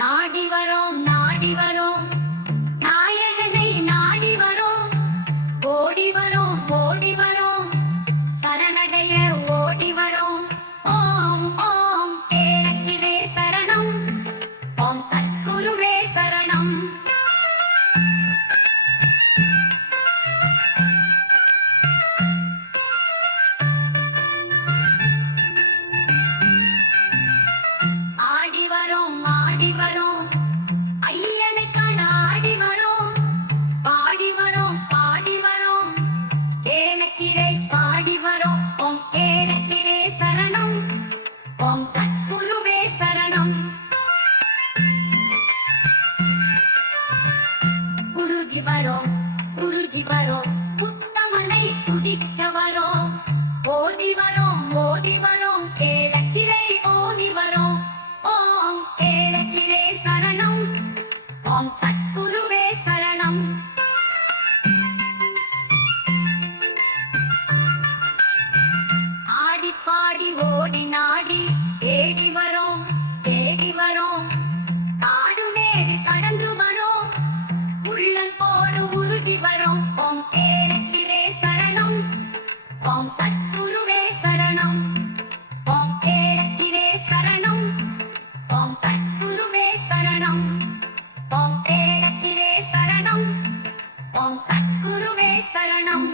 நாடி வரோம் நாடி வரோம் நாயகனை நாடி வரோம் ஓடி வரோம் ஓடி வரோம் சரணடைய ஓடி வரோம் ஓம் ஓம் ஏலக்கிலே சரணம் ஓம் சத்குருவே சரணம் ஆடி வரோம் ஆடி வரோம் ஐயனை காண ஆடி வரோம் பாடி வரோம் பாடி வரோம் ஏலக்கிரை பாடி வரோம் ஓம் ஏலக்கிரே சரணம் ஓம் சத்குருவே சரணம் உருகி வரோம் புத்தமனை துதிக்க வரோம் ஓடி வரோம் ஏலக்கிரை ஓடி வரோம் ஓம் ஏலக்கிரே சரணம் ஓம் சத்குருவே சரணம் ஆடி பாடி ஓடி நாடி தேடி வரோம் காடு மேடு கடந்து வரோம் உள்ளன் போடு உறுதி வரோம் ஓம் ஏலக்கிரே சரணம் ஓம் சத்குருவே சரணம் ஓம் ஏலக்கிரே சரணம் ஓம் சத்குருவே சரணம் ஓம் ஏலக்கிரே சரணம் ஓம் சத்குருவே சரணம்